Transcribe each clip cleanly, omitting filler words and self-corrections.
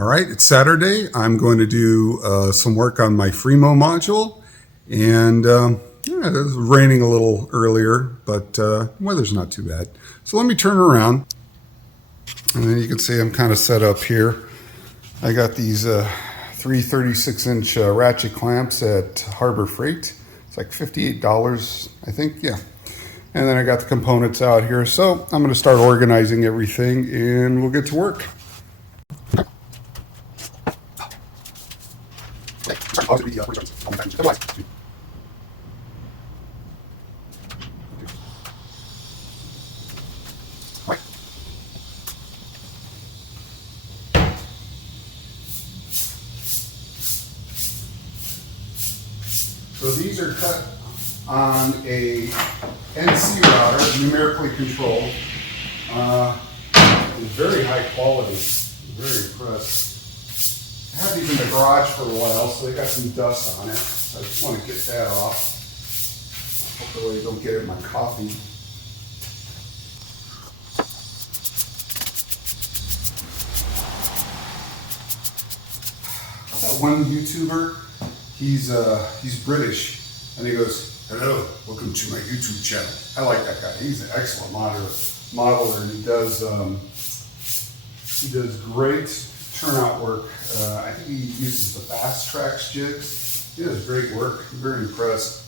All right, it's Saturday. I'm going to do some work on my Fremo module. And it was raining a little earlier, but weather's not too bad. So let me turn around. And then you can see I'm kind of set up here. I got these 336-inch ratchet clamps at Harbor Freight. It's like $58, I think, yeah. And then I got the components out here. So I'm going to start organizing everything and we'll get to work. So these are cut on a NC router, numerically controlled. Very high quality, very impressed. I had these in the garage for a while, so they got some dust on it. So I just want to get that off. Hopefully I don't get it in my coffee. That one YouTuber, he's British, and he goes, "Hello, welcome to my YouTube channel." I like that guy. He's an excellent modeler, and he does great turnout work. I think he uses the Fast Tracks jigs. He does great work. I'm very impressed.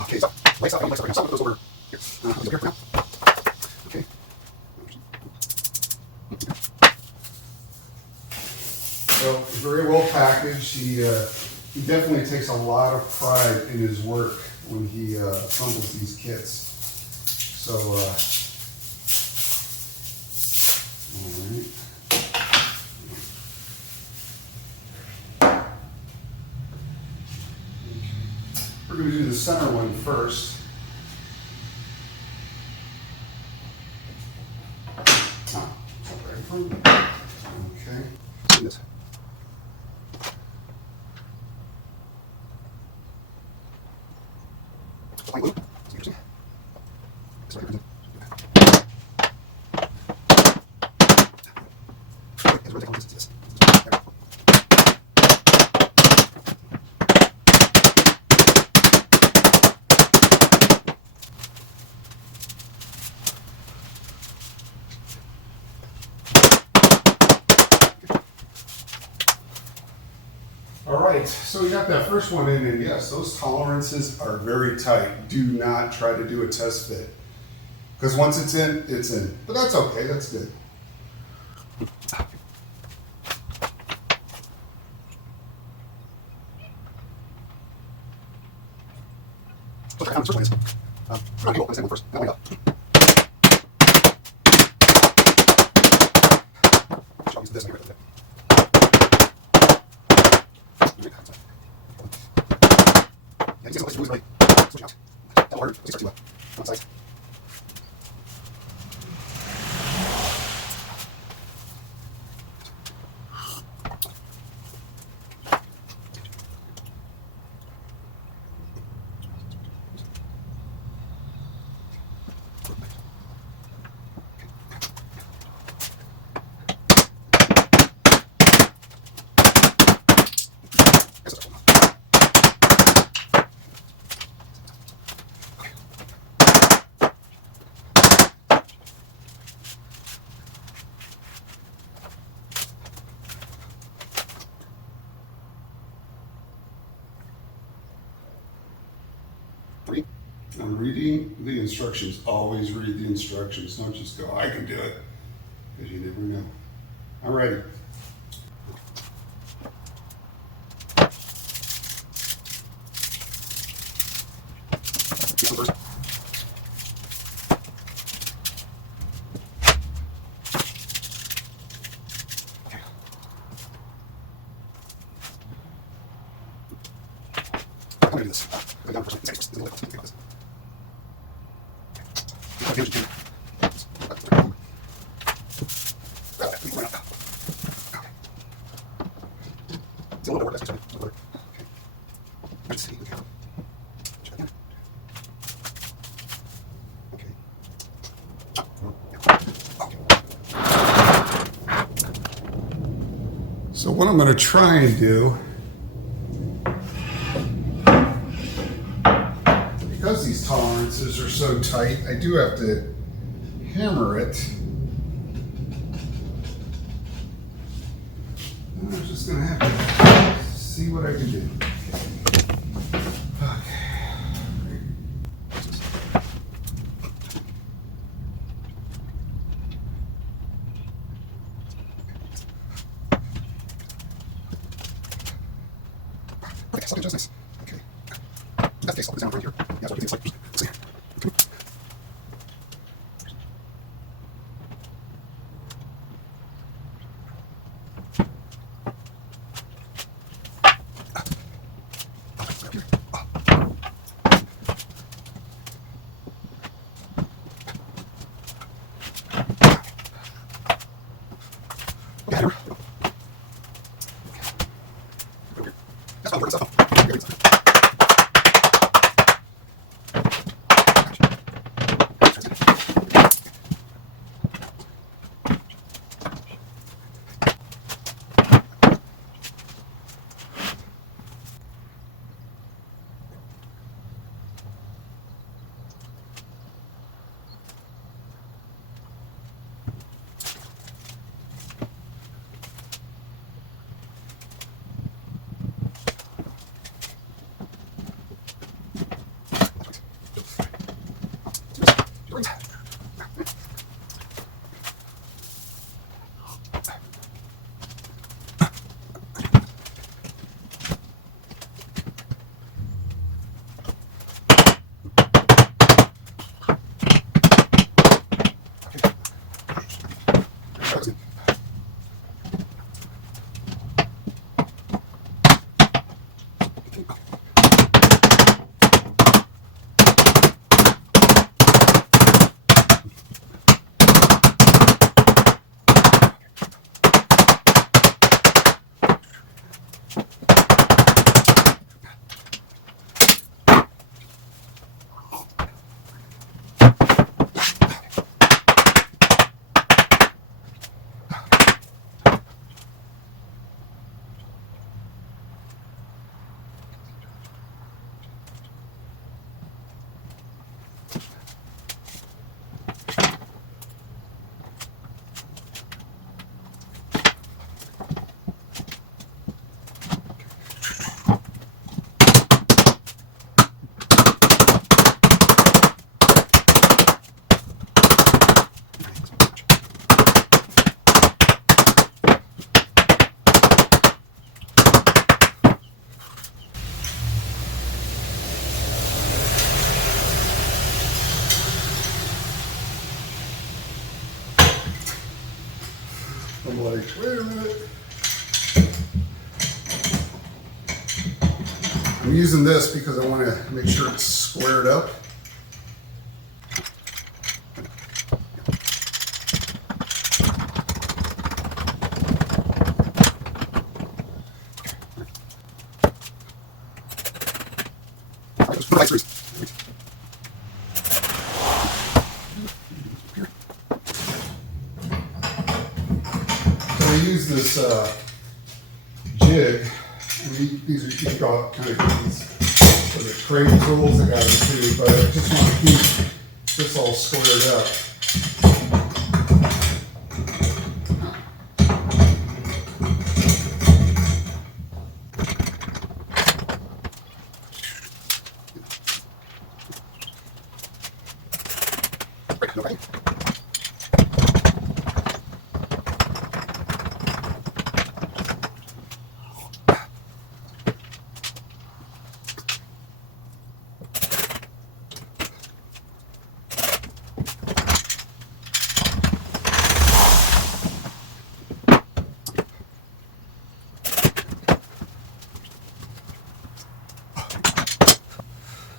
Okay, so lights up. Some of those over here. Over here for now. Okay. So very well packaged. He definitely takes a lot of pride in his work when he assembles these kits. So, all right. We're going to do the center one first. Okay. This. All right, so we got that first one in, and yes, those tolerances are very tight. Do not try to do a test fit, because once it's in, it's in. But that's okay, that's good. I'm reading the instructions. Always read the instructions. Don't just go, I can do it, because you never know. I'm ready. I'm going to do this. Go down first. Let's see. Okay. So what I'm going to try and do, because these tolerances are so tight, I do have to hammer it. And I'm just going to have to see what I can do. Okay, so I can adjust this. Okay. That face is down right here. Yeah, so I can see it's like, yeah, that's not stuff. I'm like, wait a minute. I'm using this because I want to make sure it's squared up. I use this jig, and these are you draw kind of these for the trade tools I got into, but I just want to keep this all squared up. Okay.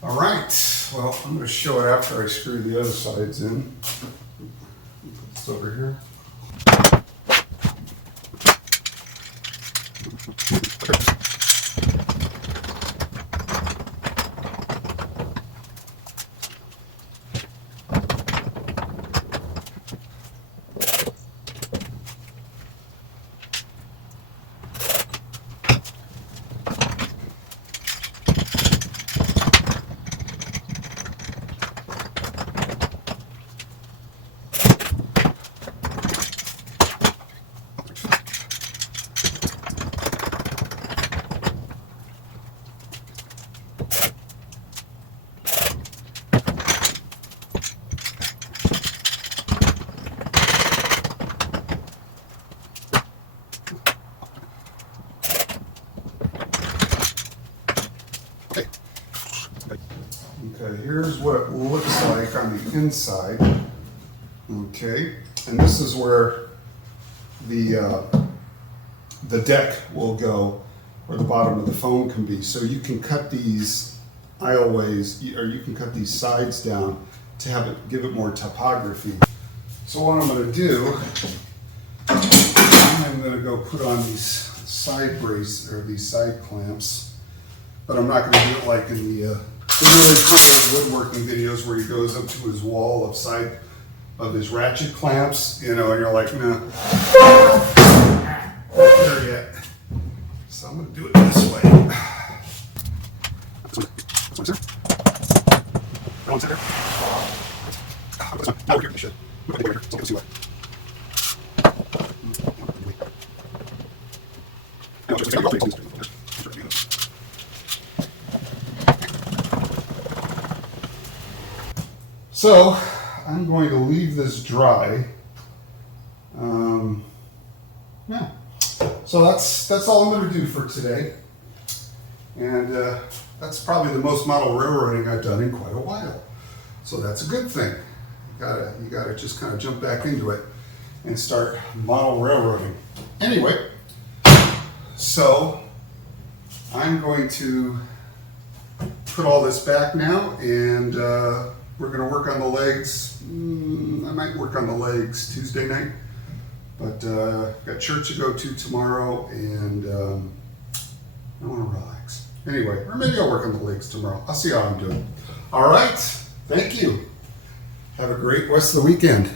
All right, well, I'm going to show it after I screw the other sides in. Put this over here. inside. Okay, and this is where the deck will go, where the bottom of the phone can be. So you can cut these aisleways, or you can cut these sides down to have it, give it more topography. So what I'm going to do, I'm going to go put on these side brace, or these side clamps, but I'm not going to do it like in the really cool woodworking videos where he goes up to his wall of his ratchet clamps, you know, and you're like, no, not there yet. So I'm going to do it this way. So I'm going to leave this dry. Yeah. So that's all I'm going to do for today. And that's probably the most model railroading I've done in quite a while. So that's a good thing. You gotta just kind of jump back into it and start model railroading. Anyway, so I'm going to put all this back now, and we're going to work on the legs. I might work on the legs Tuesday night, but I've got church to go to tomorrow, and I want to relax. Anyway, or maybe I'll work on the legs tomorrow. I'll see how I'm doing. All right. Thank you. Have a great rest of the weekend.